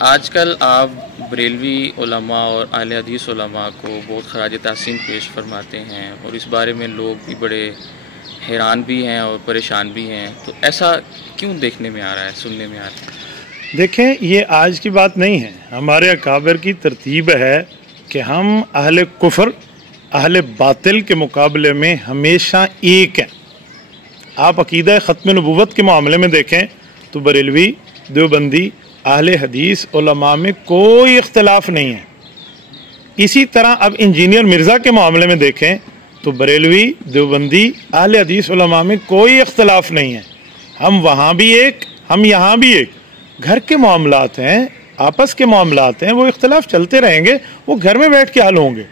آج کل آپ بریلوی علماء اور اہل حدیث علماء کو بہت خراج تحسین پیش فرماتے ہیں اور اس بارے میں لوگ بھی بڑے حیران بھی ہیں اور پریشان بھی ہیں، تو ایسا کیوں دیکھنے میں آ رہا ہے، سننے میں آ رہا ہے؟ دیکھیں، یہ آج کی بات نہیں ہے، ہمارے اکابر کی ترتیب ہے کہ ہم اہل کفر اہل باطل کے مقابلے میں ہمیشہ ایک ہیں۔ آپ عقیدہ ختم نبوت کے معاملے میں دیکھیں تو بریلوی، دیوبندی، اہل حدیث علماء میں کوئی اختلاف نہیں ہے۔ اسی طرح اب انجینئر مرزا کے معاملے میں دیکھیں تو بریلوی، دیوبندی، اہل حدیث علماء میں کوئی اختلاف نہیں ہے۔ ہم وہاں بھی ایک، ہم یہاں بھی ایک۔ گھر کے معاملات ہیں، آپس کے معاملات ہیں، وہ اختلاف چلتے رہیں گے، وہ گھر میں بیٹھ کے حل ہوں گے۔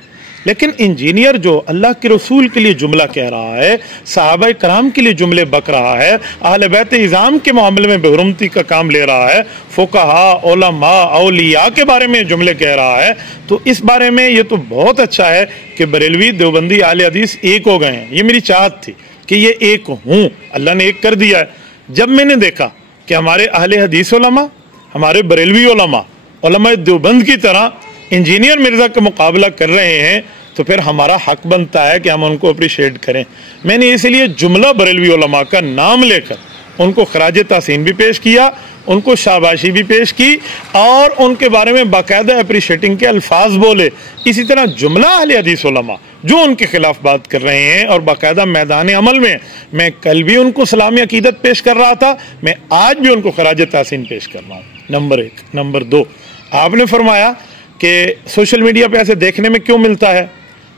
لیکن انجینئر جو اللہ کے رسول کے لیے جملہ کہہ رہا ہے، صحابہ کرام کے لیے جملے بک رہا ہے، اہل بیت اعظام کے معاملے میں بحرمتی کا کام لے رہا ہے، فقہاء، علماء، اولیاء کے بارے میں جملے کہہ رہا ہے، تو اس بارے میں یہ تو بہت اچھا ہے کہ بریلوی، دیوبندی، اہل حدیث ایک ہو گئے ہیں۔ یہ میری چاہت تھی کہ یہ ایک ہوں، اللہ نے ایک کر دیا ہے۔ جب میں نے دیکھا کہ ہمارے اہل حدیث علماء، ہمارے بریلوی علماء، علماء دیوبند کی طرح انجینئر مرزا کا مقابلہ کر رہے ہیں، تو پھر ہمارا حق بنتا ہے کہ ہم ان کو اپریشیٹ کریں۔ میں نے اس لیے جملہ بریلوی علماء کا نام لے کر ان کو خراج تحسین بھی پیش کیا، ان کو شاباشی بھی پیش کی، اور ان کے بارے میں باقاعدہ اپریشیٹنگ کے الفاظ بولے۔ اسی طرح جملہ اہل حدیث علماء جو ان کے خلاف بات کر رہے ہیں اور باقاعدہ میدان عمل میں، میں کل بھی ان کو سلامی عقیدت پیش کر رہا تھا، میں آج بھی ان کو خراج تحسین پیش کر رہا ہوں۔ نمبر ایک۔ نمبر دو، آپ نے فرمایا کہ سوشل میڈیا پہ ایسے دیکھنے میں کیوں ملتا ہے؟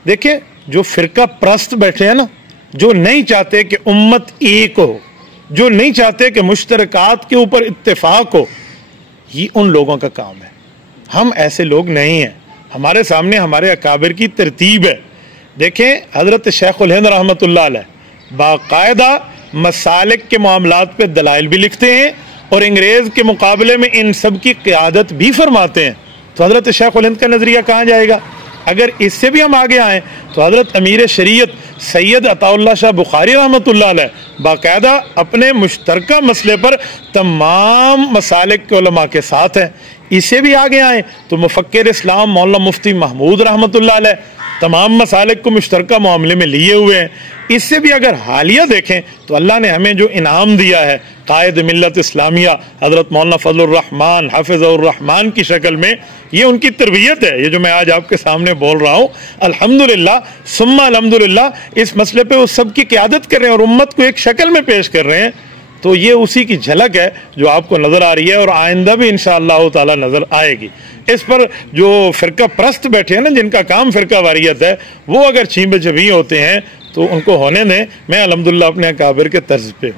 دیکھیں، جو فرقہ پرست بیٹھے ہیں نا، جو نہیں چاہتے کہ امت ایک ہو، جو نہیں چاہتے کہ مشترکات کے اوپر اتفاق ہو، یہ ان لوگوں کا کام ہے۔ ہم ایسے لوگ نہیں ہیں۔ ہمارے سامنے ہمارے اکابر کی ترتیب ہے۔ دیکھیں، حضرت شیخ الہند رحمۃ اللہ علیہ باقاعدہ مسالک کے معاملات پہ دلائل بھی لکھتے ہیں اور انگریز کے مقابلے میں ان سب کی قیادت بھی فرماتے ہیں۔ تو حضرت شیخ الہند کا نظریہ کہاں جائے گا؟ اگر اس سے بھی ہم آگے آئیں تو حضرت امیر شریعت سید عطا اللہ شاہ بخاری رحمۃ اللہ علیہ باقاعدہ اپنے مشترکہ مسئلے پر تمام مسالک کے علماء کے ساتھ ہیں۔ اس سے بھی آگے آئیں تو مفکر اسلام مولانا مفتی محمود رحمۃ اللہ علیہ تمام مسالک کو مشترکہ معاملے میں لیے ہوئے ہیں۔ اس سے بھی اگر حالیہ دیکھیں تو اللہ نے ہمیں جو انعام دیا ہے قائد ملت اسلامیہ حضرت مولانا فضل الرحمان حافظ الرحمان کی شکل میں، یہ ان کی تربیت ہے۔ یہ جو میں آج آپ کے سامنے بول رہا ہوں، الحمدللہ ثم الحمدللہ، اس مسئلے پہ وہ سب کی قیادت کر رہے ہیں اور امت کو ایک شکل میں پیش کر رہے ہیں۔ تو یہ اسی کی جھلک ہے جو آپ کو نظر آ رہی ہے اور آئندہ بھی انشاءاللہ تعالی نظر آئے گی۔ اس پر جو فرقہ پرست بیٹھے ہیں نا، جن کا کام فرقہ واریت ہے، وہ اگر چھین بچبی ہوتے ہیں تو ان کو ہونے دیں۔ میں الحمدللہ اپنے اکابر کے طرز پہ ہوں۔